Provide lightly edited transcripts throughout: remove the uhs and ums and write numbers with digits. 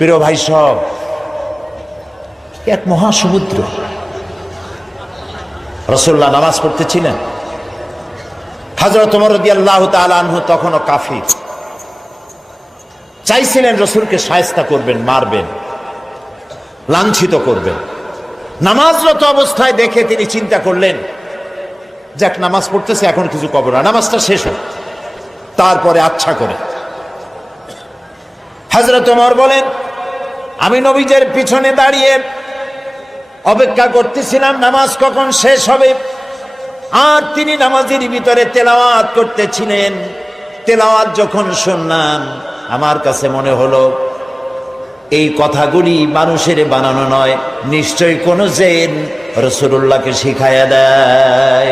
প্রিয় ভাই সব, এক মহাসমুদ্র। রাসূলুল্লাহ নামাজ পড়তেছিলেন। হযরত ওমর রাদিয়াল্লাহু তাআলা আনহু তখনও কাফির। চাইছিলেন রাসূলকে শায়েস্তা করবেন, মারবেন, লাঞ্ছিত করবেন। নামাজরত অবস্থায় দেখে তিনি চিন্তা করলেন, যাক নামাজ পড়তেছে, এখন কিছু করব না, নামাজটা শেষ হোক, তারপরে আচ্ছা করে। হযরত ওমর বলেন, আমি নবীজের পিছনে দাঁড়িয়ে অপেক্ষা করতেছিলাম নামাজ কখন শেষ হবে। আর তিনি নামাজের ভিতরে তেলাওয়াত করতেছিলেন। তেলাওয়াত যখন শুনলাম, আমার কাছে মনে হলো এই কথাগুলি মানুষের বানানো নয়, নিশ্চয়ই কোন জিন রাসূলুল্লাহকে শিখায়া দেয়।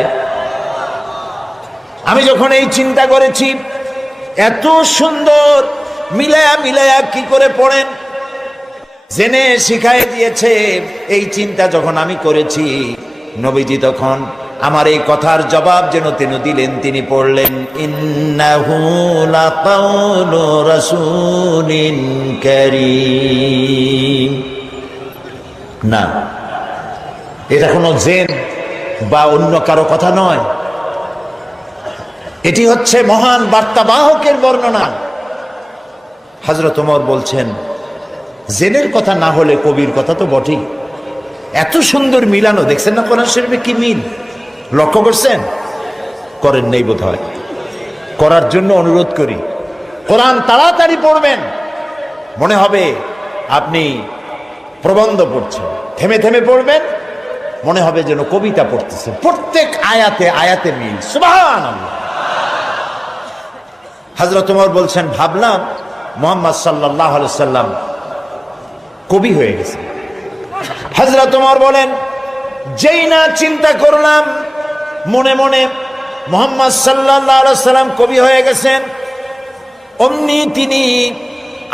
আমি যখন এই চিন্তা করেছি, এত সুন্দর মিলায়া মিলায়া কি করে পড়েন, জেনে শিখাই দিয়েছে, এই চিন্তা যখন আমি করেছি, নবীজি তখন আমার এই কথার জবাব যেন তিনি দিলেন। তিনি পড়লেন, ইন্নাহু লাকাউলু রাসূলিন কারীম। না, এটা কোনো জিন বা অন্য কারো কথা নয়, এটি হচ্ছে মহান বার্তাবাহকের বর্ণনা। হযরত ওমর বলছেন, জেনের কথা না হলে কবির কথা তো বটেই। এত সুন্দর মিলানো, দেখছেন না কোরআন শরীফে কি মিল, লক্ষ্য করছেন? করেন নেই বোধ হয়, করার জন্য অনুরোধ করি। কোরআন তাড়াতাড়ি পড়বেন, মনে হবে আপনি প্রবন্ধ পড়ছেন। থেমে থেমে পড়বেন, মনে হবে যেন কবিতা পড়তেছেন। প্রত্যেক আয়াতে আয়াতে মিল, সুবহানাল্লাহ। হযরত ওমর বলছেন, ভাবলাম মুহাম্মদ সাল্লাল্লাহু আলাইহি সাল্লাম কবি হয়ে গেছে। হযরত ওমর বলেন, যেই না চিন্তা করলাম মনে মনে মুহাম্মদ সাল্লাল্লাহু আলাইহি সাল্লাম কবি হয়ে গেছেন, অমনি তিনি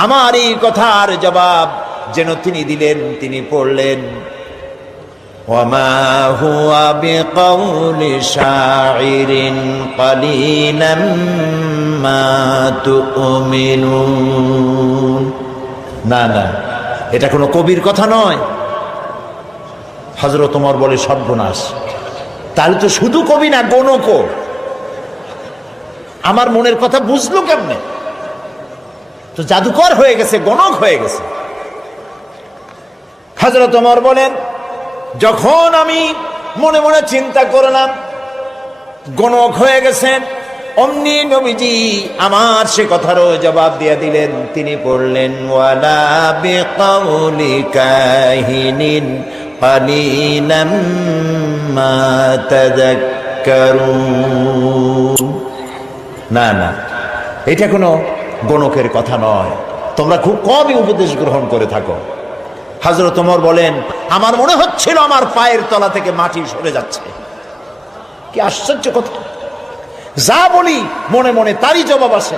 আমার এই কথার জবাব যেন তিনি দিলেন। তিনি পড়লেন, ওয়ামা হুয়া বিকাউলি শাইরিন কালিলাম মা তুমিনুন। না না, এটা কোনো কবির কথা নয়। হযরত ওমর বলে, সর্বনাশ, তাহলে তো শুধু কবি না, গণকও। আমার মনের কথা বুঝলো কেমনে? তো জাদুকর হয়ে গেছে, গণক হয়ে গেছে। হযরত ওমর বলেন, যখন আমি মনে মনে চিন্তা করলাম গণক হয়ে গেছেন, অমনি নবীজি আমার সে কথারও জবাব দিয়ে দিলেন। তিনি পড়লেন, ওয়ালা বিকাউলি কাহিনিন কালিলাম মা তাযাক্কারুন। না না, এটা কোনো গণকের কথা নয়, তোমরা খুব কমই উপদেশ গ্রহণ করে থাকো। হযরত ওমর বলেন, আমার মনে হচ্ছিল আমার পায়ের তলা থেকে মাটি সরে যাচ্ছে। কি আশ্চর্য কথা! যা বলি মনে মনে তারই জবাব আসে।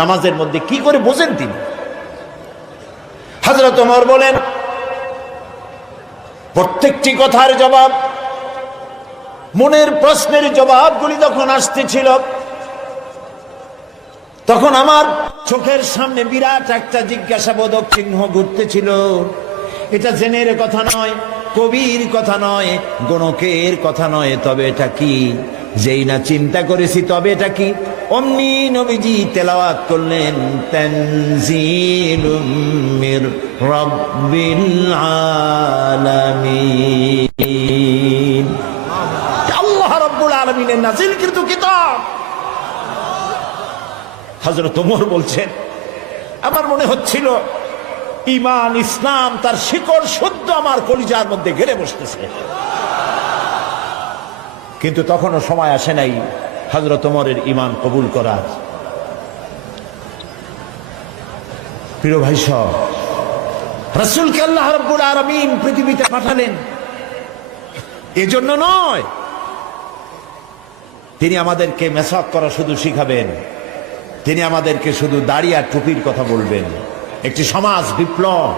নামাজের মধ্যে কি করে বোঝেন তিনি? হযরত ওমর বলেন, প্রত্যেকটি কথার জবাব, মনের প্রশ্নের জবাবগুলি যখন আসতেছিল, তখন আমার চোখের সামনে বিরাট একটা জিজ্ঞাসাবোধক চিহ্ন ঘুরতেছিল। এটা জেনের কথা নয়, কবির কথা নয়, গণকের কথা নয়, তবে এটা কি? যেই না চিন্তা করেছি তবে এটা কি, অমনি নবীজি তেলাওয়াত করলেন, তানজিলুম মির রাব্বিল আলামিন। আল্লাহ রাব্বুল আলামিনের নাযিলকৃত কিতাব। হযরত ওমর বলছেন, আমার মনে হচ্ছিল ঈমান ইসলাম তার শিকড় শুদ্ধ আমার কলিজার মধ্যে গেড়ে বসতেছে। কিন্তু তখনও সময় আসে নাই হযরত ওমরের ঈমান কবুল করার। প্রিয় ভাই সব, রাসূলকে আল্লাহ রাব্বুল আলামিন পৃথিবীতে পাঠালেন এজন্য নয়, তিনি আমাদেরকে মেসাক করা শুধু শিখাবেন, তিনি আমাদেরকে শুধু দাড়ি আর টুপির কথা বলবেন। একটি সমাজ বিপ্লব,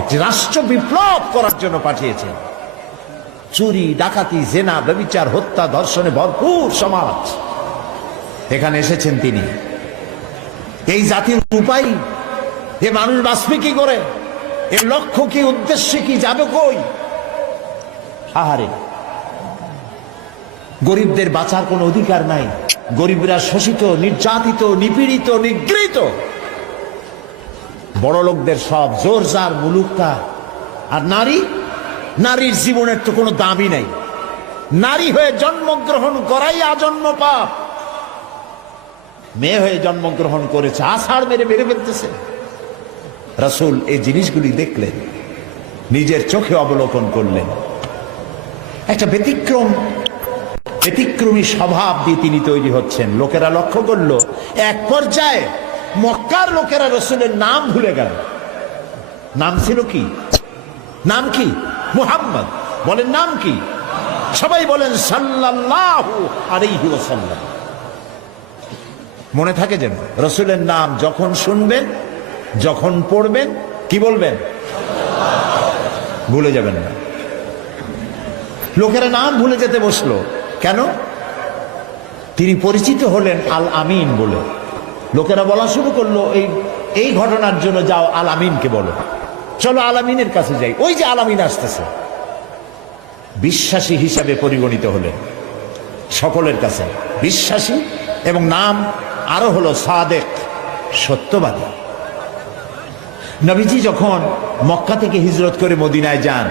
একটি রাষ্ট্র বিপ্লব করার জন্য পাঠিয়েছেন। চুরি, ডাকাতি, জেনা, ব্যভিচার, হত্যা, ধর্ষণে ভরপুর সমাজ, এখানে এসেছেন তিনি। এই জাতির উপায় এ মানুষ বাঁচবে কি করে, এর লক্ষ্য কি, উদ্দেশ্য কি, যাবে কই? আহারে, গরিবদের বাঁচার কোনো অধিকার নাই। গরিবরা শোষিত, নির্যাতিত, নিপীড়িত, নিগৃহীত। বড় লোকদের সব জোর জার মুলুকটা। আর নারী, নারীর জীবনের তো কোনো দামই নাই। নারী হয়ে জন্মগ্রহণ করাই আজন্ম পাপ। মেয়ে হয়ে জন্মগ্রহণ করেছে, আষাঢ় মেরে মেরে ফেলতেছে। রাসূল এই জিনিসগুলি দেখলেন, নিজের চোখে অবলোকন করলেন। একটা ব্যতিক্রমী স্বভাব দিয়ে তিনি তৈরি হচ্ছেন। লোকেরা লক্ষ্য করলো, এক পর্যায়ে মক্কার লোকেরা রাসূলের নাম ভুলে গেল। নাম ছিল কি? নাম কি? মুহাম্মদ। বলেন নাম কি? সবাই বলেন সাল্লাল্লাহু আলাইহি ওয়াসাল্লাম। মনে থাকে যেন রাসূলের নাম যখন শুনবেন, যখন পড়বেন, কি বলবেন? ভুলে যাবেন না। লোকেরা নাম ভুলে যেতে বসলো কেন? তিনি পরিচিত হলেন আল আমিন বলে। লোকেরা বলা শুরু করলো, এই ঘটনার জন্য যাও আল আমিনকে বলো, চলো আল আমিনের কাছে যাই। ওই যে আল আমিন আসতেছে। বিশ্বাসী হিসাবে পরিগণিত হলেন সকলের কাছে, বিশ্বাসী। এবং নাম আরো হলো সাদেক, সত্যবাদী। নবীজি যখন মক্কা থেকে হিজরত করে মদিনায় যান,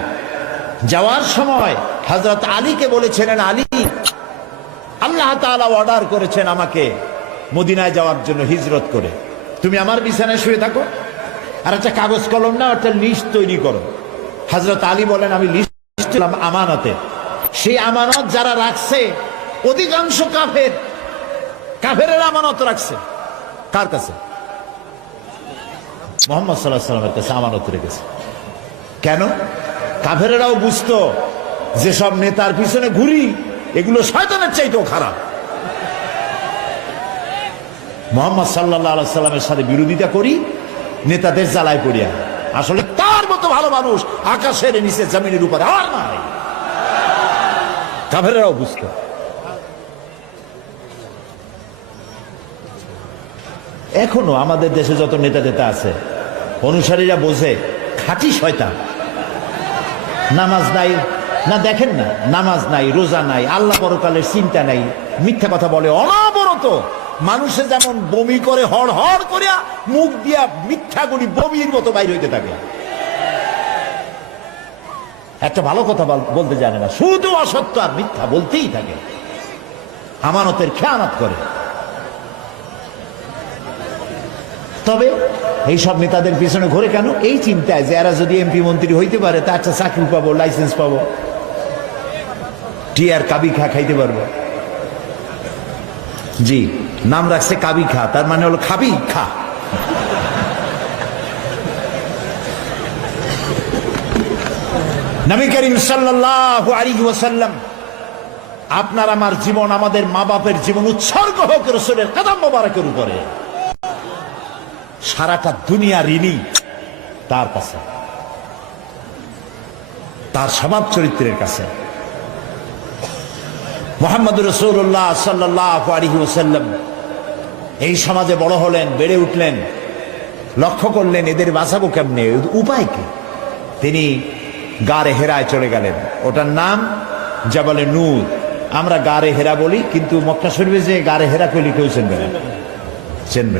যাওয়ার সময় হযরত আলীকে বলেছিলেন, আলী, আল্লাহ তাআলা অর্ডার করেছেন আমাকে মদিনায় যাওয়ার জন্য হিজরত করে, তুমি আমার বিছানায় শুয়ে থাকো, আর একটা কাগজ কলম না, একটা লিস্ট তৈরি করো। হযরত আলী বলেন, আমি লিস্ট দিলাম আমানতে। সেই আমানত যারা রাখছে অধিকাংশ কাফেরের আমানত রাখছে। কার কাছে? মুহাম্মদ সাল্লাল্লাহু আলাইহি ওয়াসাল্লামের কাছে আমানত রেখেছে। কেন? কাফেরেরাও বুঝতো যে সব নেতার পিছনে ঘুরি, এগুলো শয়তানের চাইতেও খারাপ। মুহাম্মদ সাল্লাল্লাহু আলাইহি ওয়াসাল্লামের সাথে বিরোধিতা করি, নেতাদের জ্বালায় পড়িয়া। আসলে তার মতো ভালো মানুষ আকাশের নিচে জমিনের উপরে আর নাই। কাফেরেরাও বুঝতো। এখনো আমাদের দেশে যত নেতা আছে, অনুসারীরা বোঝে খাঁটি শয়তান। নামাজ নাই না, দেখেন না, নামাজ নাই, রোজা নাই, আল্লাহ পরকালের চিন্তা নাই, মিথ্যা কথা বলে অনবরত। মানুষে যেমন বমি করে হড় হড় করিয়া, মুখ দিয়া মিথ্যাগুলি বমির মতো বাইর হইতে থাকে। একটা ভালো কথা বলতে জানে না, শুধু অসত্য আর মিথ্যা বলতেই থাকে, আমানতের খেয়ানত করে। তবে এইসব নেতাদের পিছনে ঘুরে কেন? এই চিন্তায় যে এরা যদি এমপি মন্ত্রী হইতে পারে, তা একটা চাকরি পাবো, লাইসেন্স পাবো, টিয়ার কাবি খা খাইতে পারবো। জি, নাম রাখছে কাবি খা, তার মানে হলো খাবি খা। নবী করিম সাল্লাল্লাহু আলাইহি ওয়াসাল্লাম, আপনার আমার জীবন, আমাদের মা বাপের জীবন উৎসর্গ হোক রাসূলের কদম মোবারকের উপরে। সারাটা দুনিয়া ঋণী তার কাছে, তার স্বভাব চরিত্রের কাছে। মুহাম্মদুর রাসূলুল্লাহ সাল্লাল্লাহু আলাইহি ওয়াসাল্লাম এই সমাজে বড় হলেন, বেড়ে উঠলেন, লক্ষ্য করলেন এদের বাঁচাবো কেমনে, উপায় কি? তিনি গারে হেরায় চলে গেলেন। ওটার নাম জাবালে নূর। আমরা গারে হেরা বলি, কিন্তু মক্কা শরীফে যে গারে হেরা কইলে কেউ চেনবে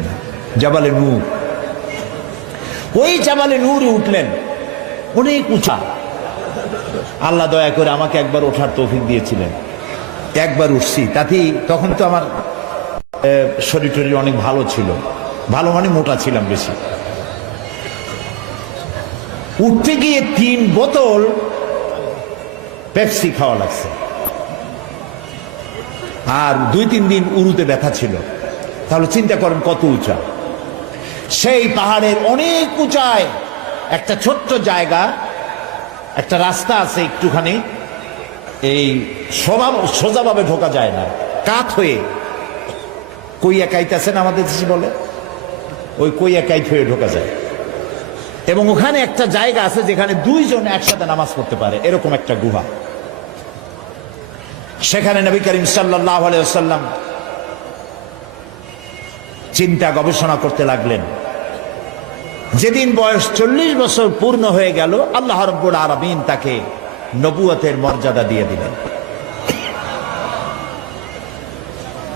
না। জাবালে নূর, ওই জাবালে নূরে উঠলেন, অনেক উঁচা। আল্লাহ দয়া করে আমাকে একবার ওঠার তৌফিক দিয়েছিলেন, একবার উঠছি। তাতেই তখন তো আমার শরীর টরীর অনেক ভালো ছিল, ভালো মানে মোটা ছিলাম বেশি। উঠতে গিয়ে 3 বোতল পেপসি খাওয়া লাগছে, আর 2-3 দিন উরুতে ব্যথা ছিল। তাহলে চিন্তা করেন কত উঁচা। সেই পাহাড়ের অনেক উঁচায় একটা ছোট্ট জায়গা, একটা রাস্তা আছে একটুখানি, এই সোজাভাবে ঢোকা যায় না, কাত হয়ে কইয়া কাইতেছেন আমাদের দেশে বলে, ওই কইয়া কাইত হয়ে ঢোকা যায়। এবং ওখানে একটা জায়গা আছে যেখানে 2 জন একসাথে নামাজ পড়তে পারে, এরকম একটা গুহা। সেখানে নবী করিম সাল্লাল্লাহু আলাইহি ওয়াসাল্লাম চিন্তা গবেষণা করতে লাগলেন। যেদিন বয়স 40 বছর পূর্ণ হয়ে গেল, আল্লাহ রাব্বুল আলামিন তাকে নবুয়তের মর্যাদা দিয়ে দিলেন।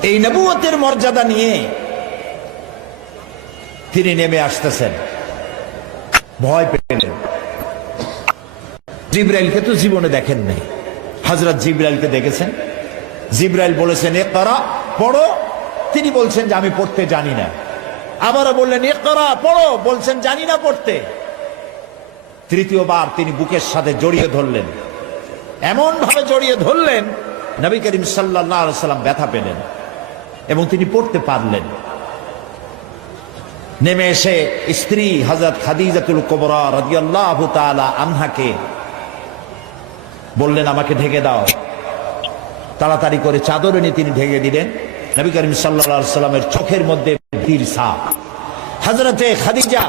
এই নবুয়তের মর্যাদা নিয়ে তিনি নেমে আসতেছেন। ভয় পেলেন। জিবরাইলকে তো জীবনে দেখেন নাই, হযরত জিবরাইলকে দেখেছেন। জিবরাইল বলেছেন ইকরা, পড়ো। তিনি বলছেন যে আমি পড়তে জানি না। আবারও বললেন ইকরা, পড়ো। বলছেন জানি না পড়তে। তৃতীয়বার তিনি বুকের সাথে জড়িয়ে ধরলেন, এমন ভাবে জড়িয়ে ধরলেন নবী করিম সাল্লাল্লাহু আলাইহি সাল্লাম ব্যথা পেলেন এবং তিনি পড়তে পারলেন। নেমে এসে স্ত্রী হযরত খাদিজাতুল কুবরা রাদিয়াল্লাহু তাআলা আনহাকে বললেন আমাকে ঢেকে দাও। তাড়াতাড়ি করে চাদর এনে তিনি ঢেকে দিলেন। নবী করিম সাল্লাল্লাহু আলাইহি সাল্লামের চোখের মধ্যে ভীর ছাপ। হযরতে খাদিজা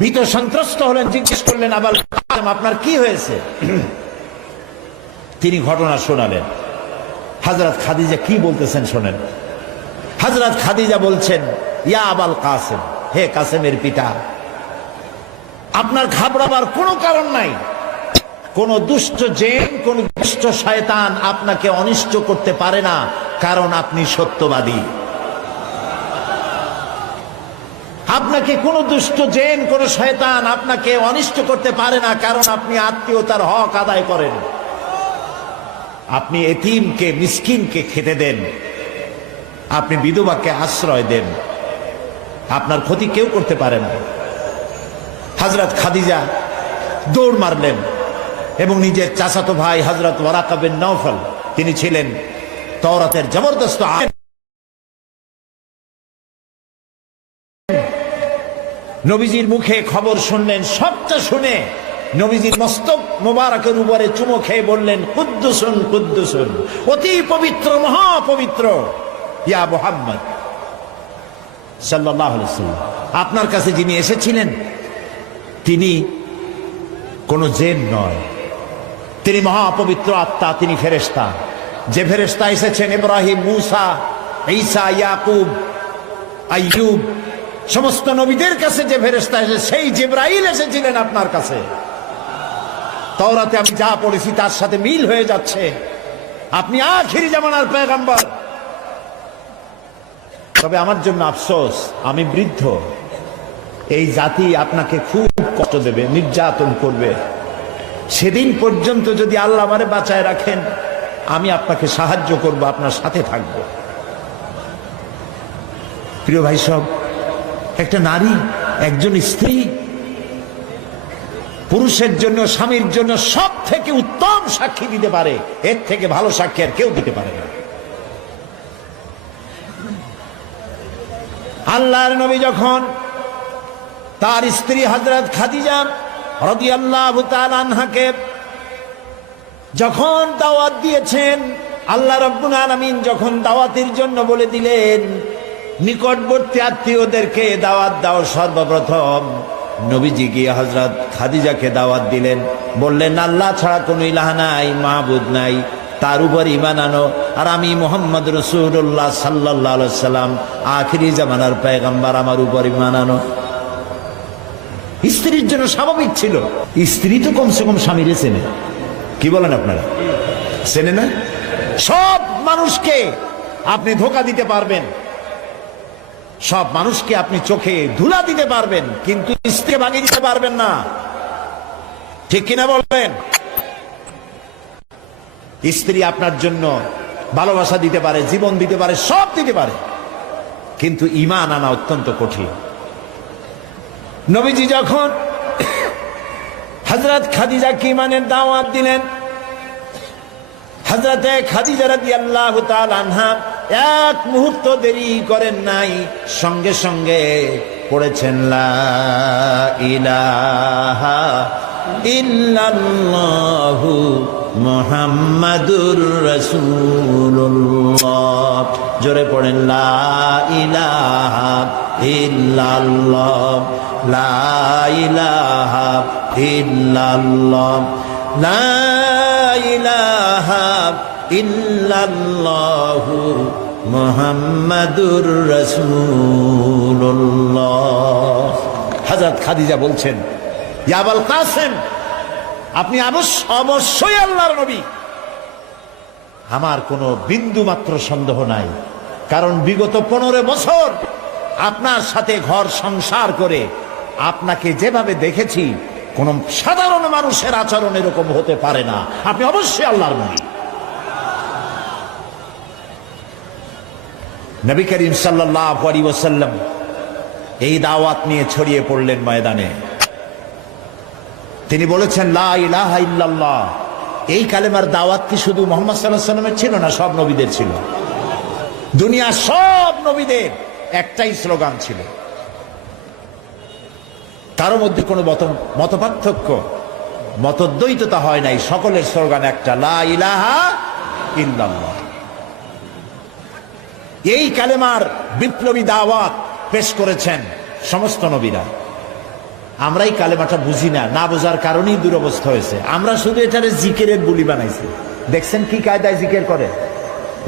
ভীত সন্ত্রস্ত হলেন, জিজ্ঞেস করলেন আবাল কাসেম আপনার কি হয়েছে? তিনি ঘটনা শোনালেন। হযরত খাদিজা কি বলতেছেন শোনেন। হযরত খাদিজা বলছেন ইয়া আবাল কাসেম, হে কাসেমের পিতা, আপনার ঘাবড়াবার কোনো কারণ নাই। কোন দুষ্ট জিন, কোন দুষ্ট শয়তান আপনাকে অনিষ্ট করতে পারে না, কারণ আপনি সত্যবাদী। আপনাকে কোন দুষ্ট জিন, কোন শয়তান আপনাকে অনিষ্ট করতে পারে না, কারণ আপনি আত্মীয়তার হক আদায় করেন। আপনি এতিমকে, মিসকিনকে খেতে দেন, আপনি বিধবাকে আশ্রয় দেন, আপনার ক্ষতি কেউ করতে পারে না। হযরত খাদিজা দৌড় মারলেন এবং নিজের চাচাতো ভাই হযরত ওয়ারাকা বিন নওফল, তিনি ছিলেন তাওরাতের জবরদস্ত আলেম, নবীজির মুখে খবর শুনলেন। সবটা শুনে নবীজির মস্তক মোবারকের উপরে চুমো খেয়ে বললেন কুদ্দুসুন কুদ্দুসুন, অতি পবিত্র, মহাপবিত্র ইয়া মুহাম্মদ সাল্লাল্লাহু আলাইহি ওয়াসাল্লাম। আপনার কাছে যিনি এসেছিলেন তিনি কোন জিন নয়, তিনি মহাপবিত্র আত্মা, তিনি ফেরেশতা। যে ফেরেশতা এসেছেন ইব্রাহিম, মূসা, ঈসা, ইয়াকুব, আইয়ুব, সমস্ত নবীদের কাছে যে ফেরেশতা এসেছে, সেই জিবরাইল এসেছিলেন আপনার কাছে। তাওরাতে আমি যা পড়েছি তার সাথে মিল হয়ে যাচ্ছে। আপনি আখিরি জামানার পয়গম্বর। তবে আমার জন্য আফসোস, আমি বৃদ্ধ। এই জাতি আপনাকে খুব কষ্ট দেবে, নির্যাতন করবে। সেদিন পর্যন্ত যদি আল্লাহ আমারে বাঁচায় রাখেন, আমি আপনাকে সাহায্য করব, আপনার সাথে থাকব। প্রিয় ভাই সব, একটা নারী, একজন স্ত্রী পুরুষের জন্য, স্বামীর জন্য সব থেকে উত্তম সাক্ষী দিতে পারে। এর থেকে ভালো সাক্ষী আর কেউ দিতে পারে না। আল্লাহর নবী যখন তার স্ত্রী হযরত খাদিজা রাদিয়াল্লাহু তাআলা আনহাকে যখন দাওয়াত দিয়েছেন, আল্লাহ রাব্বুল আলামিন যখন দাওয়াতের জন্য বলে দিলেন নিকটবর্তী আত্মীয়দেরকে দাওয়াত দাও, সর্বপ্রথম নবীজি গিয়ে হযরত খাদিজাকে দাওয়াত দিলেন। বললেন আল্লাহ ছাড়া কোনো ইলাহ নাই, মাবুদ নাই, তার উপর ঈমান আনো। আর আমি মুহাম্মদ রাসূলুল্লাহ সাল্লাল্লাহু আলাইহি ওয়াসাল্লাম, আখিরি জামানার পয়গম্বর, আমার উপর ঈমান আনো। স্ত্রীর জন্য স্বাভাবিক ছিল। স্ত্রী তো কমসে কম স্বামীরে চেনে। কি বলেন আপনারা? চেনে না? সব মানুষকে আপনি ধোঁকা দিতে পারবেন, সব মানুষকে আপনি চোখে ধুলা দিতে পারবেন, কিন্তু স্ত্রীকে ভাঙিয়ে দিতে পারবেন না। ঠিক কিনা বলবেন? স্ত্রী আপনার জন্য ভালোবাসা দিতে পারে, জীবন দিতে পারে, সব দিতে পারে, কিন্তু ঈমান আনা অত্যন্ত কঠিন। নবীজি যখন হযরত খাদিজাকে ঈমানের দাওয়াত দিলেন, হযরতে খাদিজা রাদিয়াল্লাহু তাআলা আনহা এক মুহূর্ত দেরি করেন নাই, সঙ্গে সঙ্গে পড়েছেন লা ইলাহা ইল্লাল্লাহু মুহাম্মাদুর রাসূলুল্লাহ। জোরে পড়েন লা ইলাহা ইল্লাল্লাহ, লা ইলাহা ইল্লাল্লাহ, লা ইলাহা ইল্লাল্লাহু মুহাম্মাদুর রাসূলুল্লাহ। হযরত খাদিজা বলছেন, ইয়া আবুল কাসেম, আপনি অবশ্যই আল্লাহর নবী। আমার কোনো বিন্দু মাত্র সন্দেহ নাই, কারণ বিগত 15 বছর আপনার সাথে ঘর সংসার করে আপনাকে যেভাবে দেখেছি, কোন সাধারণ মানুষের আচরণ এরকম হতে পারে না। আপনি অবশ্যই আল্লাহর নবী। নবী করিম সাল্লাল্লাহু আলাইহি ওয়াসাল্লাম এই দাওয়াত নিয়ে ছড়িয়ে পড়লেন ময়দানে। তিনি বলেছেন, লা ইলাহা ইল্লাল্লাহ। এই কালেমার দাওয়াত কি শুধু মুহাম্মদ সাল্লাল্লাহু আলাইহি ওয়াসাল্লামের ছিল না, সব নবীদের ছিল। দুনিয়ার সব নবীদের একটাই স্লোগান ছিল, কারো মধ্যে কোনো মতপার্থক্য, মতদ্বৈততা হয় নাই, সকলের স্লোগান একটা, লা ইলাহা ইল্লাল্লাহ। এই কালেমার বিপ্লবী দাওয়াত পেশ করেছেন সমস্ত নবীরা। আমরা এই কালেমাটা বুঝি না, না বোঝার কারণেই দুরবস্থা হয়েছে। আমরা শুধু এটারে জিকিরের বুলি বানাইছি। দেখছেন কি কায়দায় জিকির করে,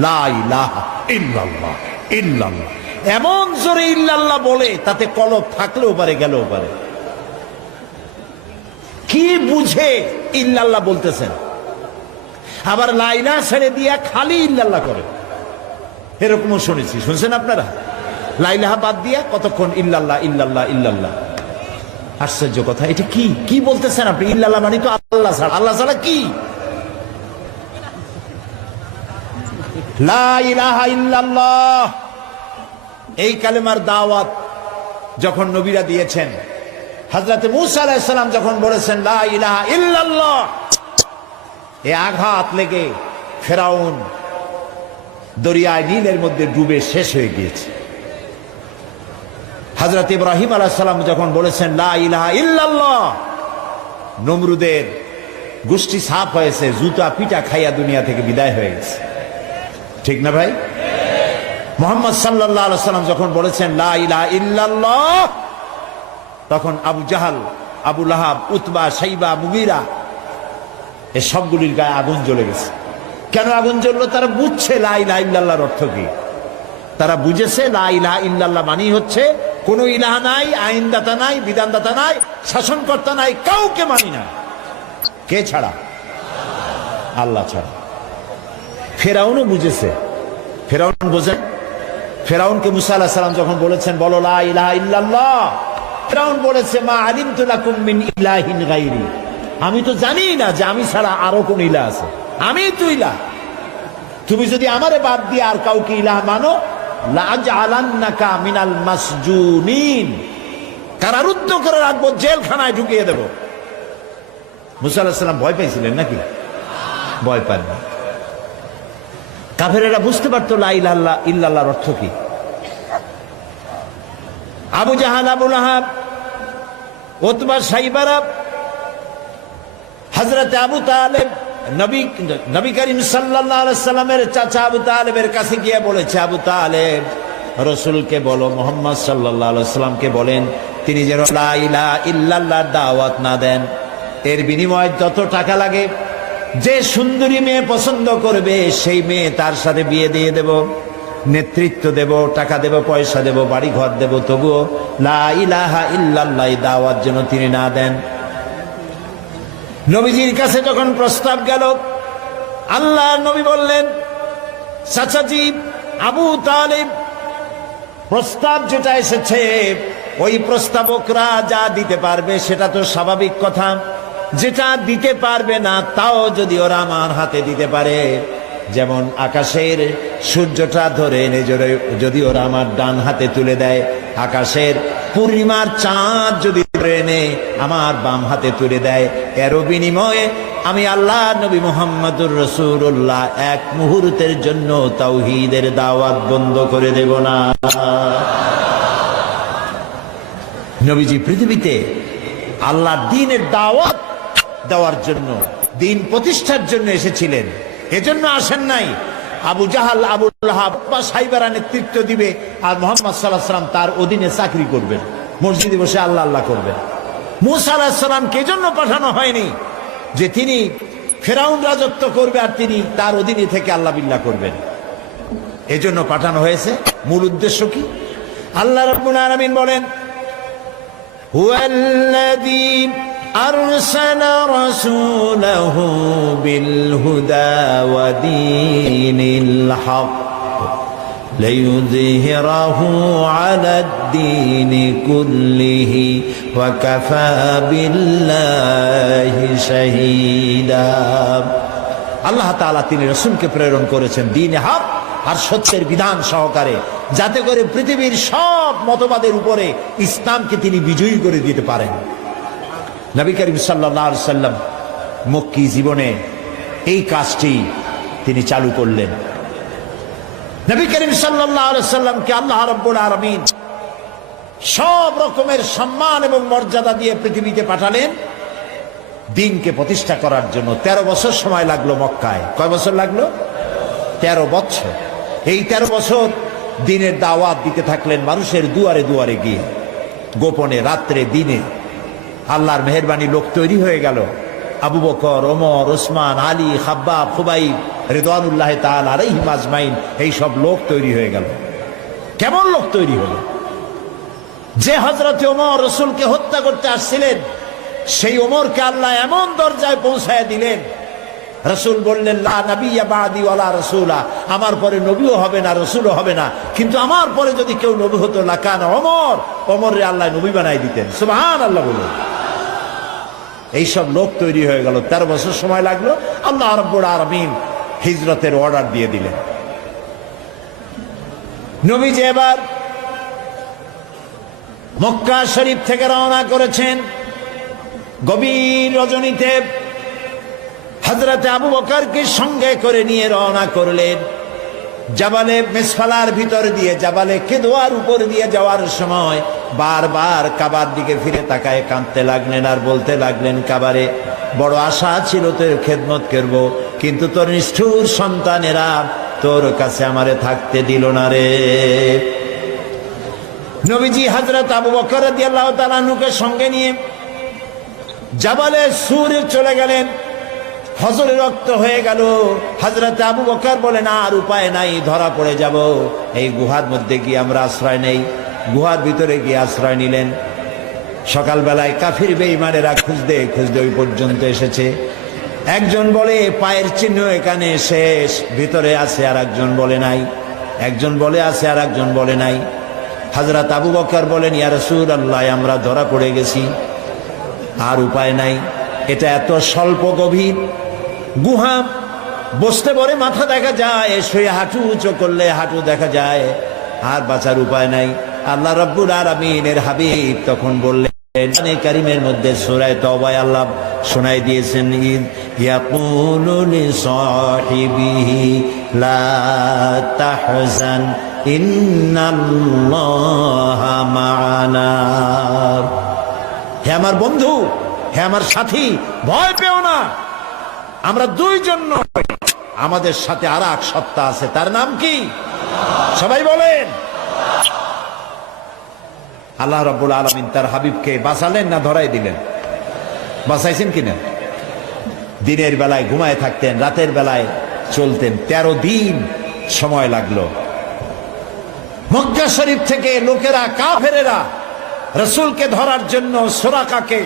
লা ইলাহা ইল্লাল্লাহ ইল্লাল্লাহ, এমন জোরে ইল্লাল্লাহ বলে তাতে কলব থাকলেও পারে, গেলেও পারে। কি বুঝে ইল্লাল্লাহ বলতেছেন? আবার লা ইলাহা ছেড়ে দিয়া খালি ইল্লাল্লাহ করে, এরকমও শুনেছি। শুনছেন আপনারা? লা ইলাহা বাদ দিয়া কতক্ষণ ইল্লাল্লাহ ইল্লাল্লাহ ইল্লাল্লাহ। আশ্চর্য কথা, এটা কি কি বলতেছেন আপনি? ইল্লাল্লাহ মানে তো আল্লাহ ছাড়া। আল্লাহ ছাড়া কি? লা ইলাহা ইল্লাল্লাহ, এই কালেমার দাওয়াত যখন নবীরা দিয়েছেন, হযরত মূসা আলাইহিস সালাম যখন বলেছেন লা ইলাহা ইল্লাল্লাহ, এ আঘাত লেগে ফেরাউন দরিয়ায় নীলের মধ্যে ডুবে শেষ হয়ে গিয়েছে। হযরত ইব্রাহিম আলাইহিস সালাম যখন বলেছেন লা ইলাহা ইল্লাল্লাহ, নমরুদের গোষ্ঠী সাফ হয়েছে, জুতা পিটা খাইয়া দুনিয়া থেকে বিদায় হয়ে গেছে। ঠিক না ভাই? মুহাম্মদ সাল্লাল্লাহু আলাইহি ওয়াসাল্লাম যখন বলেছেন লা ইলাহা ইল্লাল্লাহ, তখন আবু জাহাল, আবু লাহাব, উতবা, শাইবা, মুগীরা, এই সবগুলির গায়ে আগুন জ্বলে গেছে। কেন আগুন জ্বললো? তারা বুঝছে লা ইলাহা ইল্লাল্লাহর অর্থ কি। তারা বুঝেছে লা ইলাহা ইল্লাল্লাহ মানেই হচ্ছে কোনো ইলাহ নাই, আইনদাতা নাই, বিধানদাতা নাই, শাসনকর্তা নাই, কাউকে মানি না। কে ছাড়া? আল্লাহ ছাড়া। ফেরাউনও বুঝেছে। ফেরাউন বোঝেন? ফেরাউনকে মুসা আলাইহিস সালাম যখন বলেছেন বলো লা ইলাহা ইল্লাল্লাহ, ফেরাউন বলেছে মা আলিমতু লাকুম মিন ইলাহিন গায়রি, আমি তো জানি না যে আমি ছাড়া আরো কোন ইলাহ আছে, আমি তো ইলাহ। তুমি যদি আমারে বাদ দিয়ে আর কাউকে ইলাহ মানো, লাআজআলান্নাকা মিনাল মাসজুনিন, কারারুদ্ধ করে রাখবো, জেলখানায় ঢুকিয়ে দেব। মুসা আলাইহিস সালাম ভয় পাইছিলেন নাকি? ভয় পান না। কাফেরেরা বুঝতে পারতো লা ইলাহা ইল্লাল্লাহর অর্থ কি। আবু জাহাল, আবু লাহাব, উতবা, শাইবারা, হযরত আবু তালেব নবী করিম সাল্লাল্লাহু আলাইহি সাল্লামের চাচা আবু তালেবের কাছে গিয়ে বলেছে, আবু তালেব, রাসূলকে বলো, মুহাম্মদ সাল্লাল্লাহু আলাইহি সাল্লামকে বলেন তিনি যেন লা ইলাহা ইল্লাল্লাহর দাওয়াত না দেন। এর বিনিময়ে যত টাকা লাগে, যে সুন্দরী মেয়ে পছন্দ করবে সেই মেয়ে তার সাথে বিয়ে দিয়ে দেব, নেতৃত্ব দেব, টাকা দেব, পয়সা দেব, বাড়ি ঘর দেব, তবুও লা ইলাহা ইল্লাল্লাহ দাওয়াত যেন তিনি না দেন। নবীজির কাছে যখন প্রস্তাব গেল, আল্লাহ নবী বললেন, চাচাজি আবু তালিব, প্রস্তাব যেটা এসেছে ওই প্রস্তাবকরা যা দিতে পারবে সেটা তো স্বাভাবিক কথা, যেটা দিতে পারবে না তাও যদি ওরা আমার হাতে দিতে পারে, যেমন আকাশের সূর্যটা ধরে এনে যদি ওরা আমার ডান হাতে তুলে দেয়, আকাশের পূর্ণিমার চাঁদ যদি ধরে এনে আমার বাম হাতে তুলে দেয়, এরও বিনিময়ে আমি আল্লাহ নবী মুহাম্মদুর রাসূলুল্লাহ এক মুহূর্তের জন্য তাওহীদের দাওয়াত বন্ধ করে দেব না। নবীজি পৃথিবীতে আল্লাহর দ্বীনের দাওয়াত দেওয়ার জন্য, দ্বীন প্রতিষ্ঠার জন্য এসেছিলেন। এজন্য আসেন নাই আবু জাহাল, আবু লাহাব বা সাইবারা নেতৃত্ব দিবে আর মুহাম্মদ সাল্লাল্লাহু আলাইহি ওয়াসাল্লাম তার অধীনে চাকরি করবেন, মসজিদে বসে আল্লাহ আল্লাহ করবেন। মূসা আলাইহিস সালামকে এজন্য পাঠানো হয়নি যে তিনি ফেরাউন রাজত্ব করবে আর তিনি তার অধীনে থেকে আল্লাহ বিল্লাহ করবেন। এজন্য পাঠানো হয়েছে। মূল উদ্দেশ্য কি? আল্লাহ রাব্বুল আলামিন বলেন, হুয়াল্লাযী আরসালা রাসূলাহু বিল হুদা ওয়া দীনিল হক লিইয়ুযহিরাহু আলাদ-দীনি কুল্লিহি ওয়া কাফা বিল্লাহি শাহীদা। আল্লাহ তাআলা তিনি রাসূলকে প্রেরণ করেছেন দ্বীনে হক আর সত্যের বিধান সহকারে, যাতে করে পৃথিবীর সব মতবাদের উপরে ইসলামকে তিনি বিজয়ী করে দিতে পারেন। নবী করিম সাল্লাল্লাহু আলাইহি ওয়াসাল্লাম মক্কি জীবনে এই কাজটি তিনি চালু করলেন। নবী করিম সাল্লাল্লাহু আলাইহি ওয়াসাল্লামকে আল্লাহ রাব্বুল আলামিন সব রকমের সম্মান এবং মর্যাদা দিয়ে পৃথিবীতে পাঠালেন দ্বীনকে প্রতিষ্ঠা করার জন্য। 13 বছর সময় লাগলো মক্কায়। কয় বছর লাগলো? 13 বছর। এই 13 বছর দ্বীনের দাওয়াত দিতে থাকলেন মানুষের দুয়ারে দুয়ারে গিয়ে, গোপনে, রাত্রে, দিনে। আল্লাহর মেহেরবানি লোক তৈরি হয়ে গেল। আবু বকর, ওমর, ওসমান, আলী, খাব্বাব, খুবাইব রিদওয়ানুল্লাহ তাআলা আলাইহিম আজমাইন, এই সব লোক তৈরি হয়ে গেল। কেমন লোক তৈরি হলো? যে হযরত ওমর রাসূলকে হত্যা করতে আসছিলেন, সেই ওমরকে আল্লাহ এমন দরজায় পৌঁছায় দিলেন, রাসূল বললেন লা নাবিয়্যা বা'দি ওয়ালা রাসূলা, আমার পরে নবীও হবে না, রাসূলও হবে না, কিন্তু আমার পরে যদি কেউ নবী হতো লাকানা ওমর, ওমরে আল্লাহ নবী বানাই দিতেন। সুবহানাল্লাহ বলুন। এইসব লোক তৈরি হয়ে গেল। 13 বছর সময় লাগলো। আল্লাহ রাব্বুল আলামিন হিজরতের অর্ডার দিয়ে দিলেন। নবীজি এবার মক্কা শরীফ থেকে রওনা করেছেন। গভীর রজনীতে হযরত আবু বকরকে সঙ্গে করে নিয়ে রওনা করলেন। জাবালে মিসফালার ভিতর দিয়ে, জাবালে কিদওয়ার উপর দিয়ে যাওয়ার সময় বারবার কাবার দিকে ফিরে তাকায় কাঁদতে লাগলেন আর বলতে লাগলেন, কাবারে বড় আশা ছিল তোর খেদমত করব, কিন্তু তোর নিষ্ঠুর সন্তানেরা তোর কাছে আমারে থাকতে দিল না রে। নবীজি হযরত আবু বকর রাদিয়াল্লাহু তাআলা আনহুকে সঙ্গে নিয়ে জাবালে সুর চলে গেলেন। হযরে রক্ত হয়ে গেল। হযরত আবু বকর বলেন, আর উপায় নাই, ধরা পড়ে যাব। এই গুহার মধ্যে গিয়ে আমরা আশ্রয় নেই। গুহার ভিতরে গিয়ে আশ্রয় নিলেন। সকালবেলায় কাফির বেঈমানেরা খুঁজতে খুঁজতে ওই পর্যন্ত এসেছে। একজন বলে পায়ের চিহ্ন এখানে শেষ, ভিতরে আছে, আর একজন বলে নাই। একজন বলে আছে, আর একজন বলে নাই। হযরত আবু বকর বলেন, ইয়া রাসূলুল্লাহ, আমরা ধরা পড়ে গেছি, আর উপায় নাই। এটা এত স্বল্প গভীর গুহা, বসতে পরে মাথা দেখা যায়, শুয়ে হাঁটু উঁচু করলে হাঁটু দেখা যায়, আর বাঁচার উপায় নাই। আল্লাহ রাব্বুল আলামিনের হাবিব তখন বললেন, কোরআনে কারীমের মধ্যে সূরা তাওবায় আল্লাহ শোনাই দিয়েছেন, ইদ ইয়াকুলু লিসাহিবিহি লা তাহজান ইন্নাল্লাহা মা'ানা। হে আমার বন্ধু, হে আমার সাথী, ভয় পেও না, আমরা দুইজন নই, আমাদের সাথে আর এক সত্তা আছে। তার নাম কি? সবাই বলেন। আল্লাহ রাব্বুল আলামিন তার হাবিবকে বাঁচালেন না ধরাই দিলেন? বাঁচাইছেন কিনা? দিনের বেলায় ঘুমায় থাকতেন, রাতের বেলায় চলতেন। 13 দিন সময় লাগলো। মক্কা শরীফ থেকে লোকেরা, কাফেরেরা রাসূলকে ধরার জন্য সুরাকাকে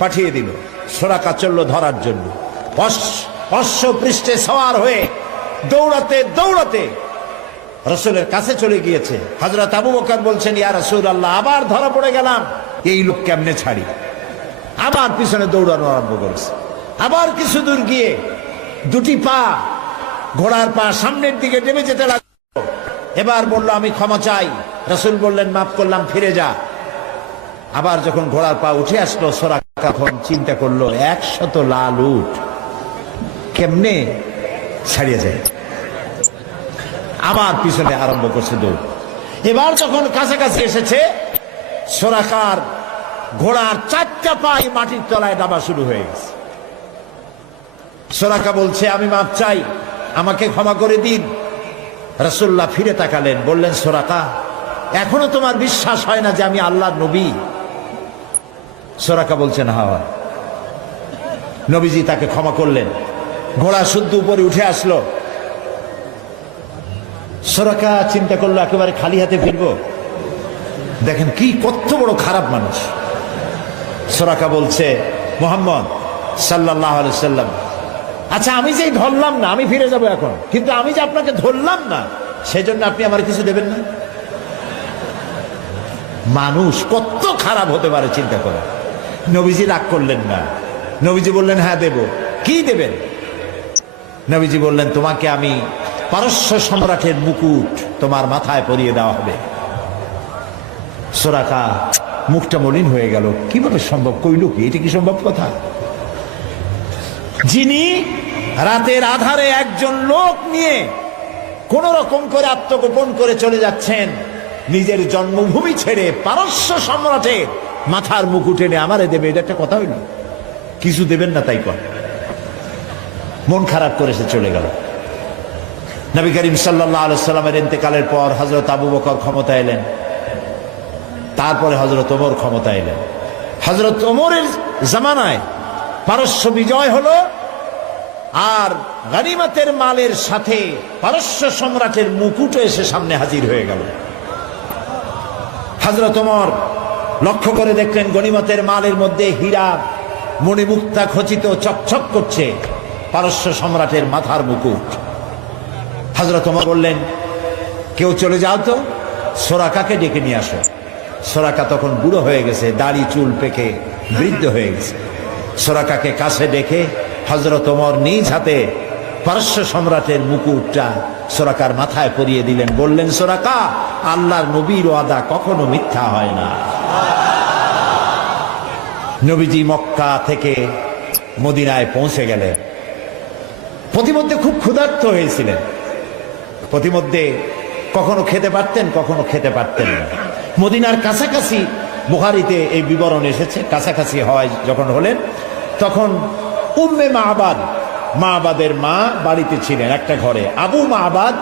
পাঠিয়ে দিল। সুরাকা চলল ধরার জন্য। অশ্ব পৃষ্ঠে সওয়ার হয়ে দৌড়াতে দৌড়াতে রাসূলের কাছে চলে গিয়েছে। হযরত আবু বকর বলছেন, ইয়া রাসূলুল্লাহ, আবার ধরা পড়ে গেলাম, এই লোক কেমনে ছাড়ি? আবার পিছনে দৌড়ানো আরম্ভ করেছে। আবার কিছু দূর গিয়ে দুটি পা, ঘোড়ার পা সামনের দিকে নেমে যেতে লাগলো। এবার বলল, আমি ক্ষমা চাই। রাসূল বললেন, মাফ করলাম, ফিরে যা। আবার যখন ঘোড়ার পা উঠে আসলো, সুরাকা তখন চিন্তা করলো, 100 লাল উট কেমনে ছাড়িয়ে যায়। আবার পিছনে আরম্ভ করছে দৌড়। এবার যখন কাছাকাছি এসেছে, সুরাকার ঘোড়ার 4টা পাই মাটির তলায় ডাবা শুরু হয়ে গেছে। সুরাকা বলছে, আমি মাফ চাই, আমাকে ক্ষমা করে দিন। রাসূলুল্লাহ ফিরে তাকালেন, বললেন, সুরাকা, এখনো তোমার বিশ্বাস হয় না যে আমি আল্লাহর নবী? সুরাকা বলছেন, হ্যাঁ। নবীজি তাকে ক্ষমা করলেন। ঘোড়া শুদ্ধ উপরে উঠে আসলো। সুরাকা চিন্তা করলো, একেবারে খালি হাতে ফিরবো? দেখেন কি কত বড় খারাপ মানুষ। সুরাকা বলছে, মুহাম্মদ সাল্লাল্লাহু আলাইহি সাল্লাম, আচ্ছা আমি যে ধরলাম না, আমি ফিরে যাব এখন, কিন্তু আমি যে আপনাকে ধরলাম না, সেজন্য আপনি আমার কিছু দেবেন না? মানুষ কত খারাপ হতে পারে চিন্তা করে। নবীজি রাগ করলেন না, নবীজি বললেন হ্যাঁ দেব। কি দেবেন? নবীজি বললেন, তোমাকে আমি পারস্য সম্রাটের মুকুট তোমার মাথায় পরিয়ে দেওয়া হবে। সুরাকা মুখটা মলিন হয়ে গেল, কিভাবে সম্ভব, কইল কি, এটা কি সম্ভব কথা? যিনি রাতের আধারে একজন লোক নিয়ে কোন রকম করে আত্মগোপন করে চলে যাচ্ছেন, নিজের জন্মভূমি ছেড়ে পারস্য সম্রাটের মাথার মুকুট এনে আমারে দেবে, এটা একটা কথা হইল? কিছু দেবেন না তাই কর। মন খারাপ করে সে চলে গেল। নবী করিম সাল্লাল্লাহু আলাইহি সাল্লামের ইন্তেকালের পর হযরত আবু বকর ক্ষমতা এলেন, তারপরে হযরত ওমর ক্ষমতা এলেন। হযরত ওমরের জামানায় পারস্য বিজয় হলো, আর গনিমতের মালের সাথে পারস্য সম্রাটের মুকুটও এসে সামনে হাজির হয়ে গেল। হযরত ওমর লক্ষ্য করে দেখলেন গনিমতের মালের মধ্যে হীরা মণিমুক্তা খচিত চকচক করছে, পারস্য সম্রাটের মাথার মুকুট। হযরত ওমর বললেন, কেউ চলে যাও তো, সুরাকাকে ডেকে নিয়ে আসো। সুরাকা তখন বুড়ো হয়ে গেছে, দাড়ি চুল পেকে বৃদ্ধ হয়ে গেছে। সুরাকাকে কাছে ডেকে হযরত ওমর নিজ হাতে পারস্য সম্রাটের মুকুটটা সুরাকার মাথায় পরিয়ে দিলেন। বললেন, সুরাকা, আল্লাহর নবীর ওয়াদা কখনো মিথ্যা হয় না। নবীজি মক্কা থেকে মদিনায় পৌঁছে গেলেন। প্রতিমধ্যে খুব ক্ষুধার্ত হয়েছিলেন, প্রতিমধ্যে কখনো খেতে পারতেন, কখনো খেতে পারতেন না। মদিনার কাছাকাছি, বুখারীতে এই বিবরণ এসেছে, কাছাকাছি হয় যখন হলেন, তখন উম্মে মাবাদের মা বাড়িতে ছিলেন একটা ঘরে। আবু মাবাদ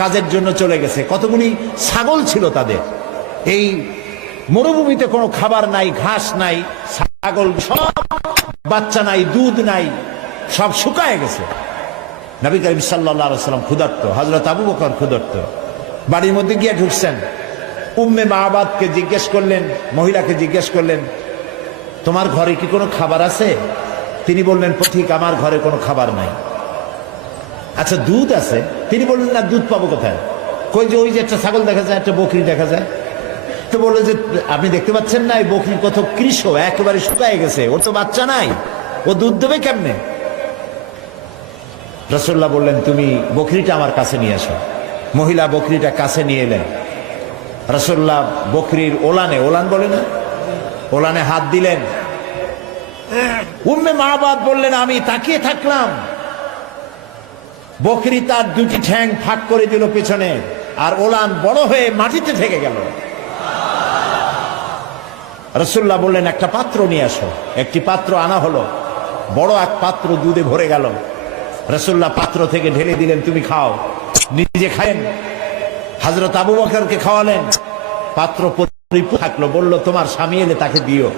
কাজের জন্য চলে গেছে। কতগুলি ছাগল ছিল তাদের। এই মরুভূমিতে কোনো খাবার নাই, ঘাস নাই, ছাগল সব, বাচ্চা নাই, দুধ নাই, সব শুকায় গেছে। নবী করিম সাল্লাল্লাহু আলাইহি সাল্লাম ক্ষুধার্ত, হযরত আবু বকর ক্ষুধার্ত, বাড়ির মধ্যে গিয়ে ঢুকছেন। উম্মে মাবাদকে জিজ্ঞেস করলেন, মহিলাকে জিজ্ঞেস করলেন, তোমার ঘরে কি কোনো খাবার আছে? তিনি বললেন, পথিক, আমার ঘরে কোনো খাবার নাই। আচ্ছা, দুধ আছে? তিনি বললেন, না, দুধ পাবো কোথায়? কই যে ওই যে একটা ছাগল দেখা যায়, একটা বকরি দেখা যায়। তো বললো যে, আপনি দেখতে পাচ্ছেন না, এই বকরি কত কৃষ, একেবারে শুকায় গেছে, ওর তো বাচ্চা নাই, ও দুধ দেবে কেমনে? রাসূলুল্লাহ বললেন, তুমি বকরিটা আমার কাছে নিয়ে আসো। মহিলা বকরিটা কাছে নিয়ে এলেন। রাসূলুল্লাহ বকরির ওলানে, ওলান বলে না, ওলানে হাত দিলেন। উম্মে মাবাদ বললেন, আমি তাকিয়ে থাকলাম, বকরি তার দুটি ঠ্যাং ফাঁক করে দিল পেছনে, আর ওলান বড় হয়ে মাটিতে থেকে গেল। রাসূলুল্লাহ বললেন, একটা পাত্র নিয়ে আসো। একটি পাত্র আনা হলো, বড় এক পাত্র দুধে ভরে গেল। রাসূলুল্লাহ পাত্র থেকে ঢেলে দিলেন, তুমি খাও। নিজে খায়েন, হযরত আবু বকরকে খাওয়ালেন। পাত্র পরিপূর্ণ থাকলো। বলল, তোমার স্বামী এলে তাকে দিও।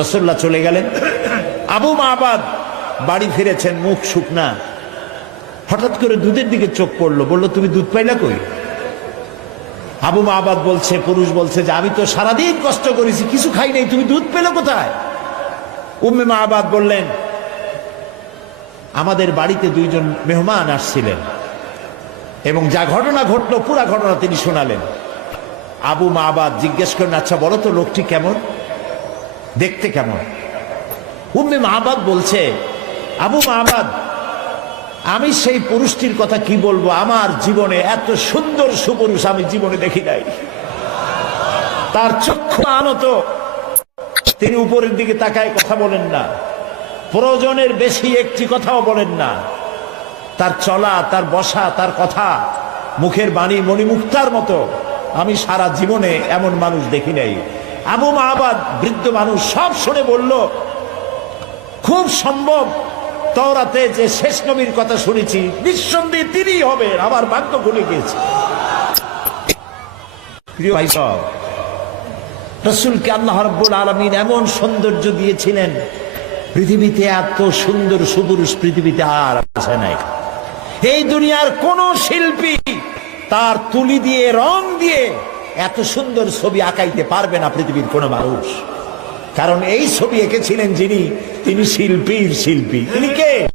রাসূলুল্লাহ চলে গেলেন। আবু মাবাদ বাড়ি ফিরেছেন, মুখ শুকনা। হঠাৎ করে দুধের দিকে চোখ পড়লো। বলল, তুমি দুধ পাইলা কই? আবু মাবাদ বলছে, পুরুষ বলছে যে, আমি তো সারাদিন কষ্ট করেছি, কিছু খাই নাই, তুমি দুধ পেলে কোথায়? উম্মে মাবাদ বললেন, আমাদের বাড়িতে দুইজন মেহমান আসছিলেন এবং যা ঘটনা ঘটলো পুরা ঘটনা তিনি শোনালেন। আবু মাবাদ জিজ্ঞেস করেন, আচ্ছা বলো তো লোকটি কেমন, দেখতে কেমন? উম্মে মাবাদ বলছে, আবু মাবাদ, আমি সেই পুরুষটির কথা কি বলবো, আমার জীবনে এত সুন্দর সুপুরুষ আমি জীবনে দেখি নাই। তার চক্ষু আনত, তিনি উপরের দিকে তাকায় কথা বলেন না, প্রয়োজনের বেশি একটি কথাও বলেন না। তার চলা, তার বসা, তার কথা, মুখের বাণী মণিমুক্তার মতো আমি সারা জীবনে এমন মানুষ দেখি নাই। আবু মাবাদ বৃদ্ধ মানুষ, সব শুনে বলল, খুব সম্ভব তাওরাতে যে শেষ নবীর কথা শুনেছি নিঃসন্দেহে তিনিই হবেন, আমার ভাগ্য খুলে গিয়েছে। প্রিয় ভাই সব, রাসূলকে আল্লাহ রাব্বুল আলামিন এমন সৌন্দর্য দিয়েছিলেন, পৃথিবীতে এত সুন্দর সুপুরুষ পৃথিবীতে আর আছে নাই। এই দুনিয়ার কোন শিল্পী তার তুলি দিয়ে, রং দিয়ে এত সুন্দর ছবি আঁকাইতে পারবে না পৃথিবীর কোনো মানুষ। কারণ এই ছবি এঁকেছিলেন যিনি, তিনি শিল্পীর শিল্পী। তিনি কে?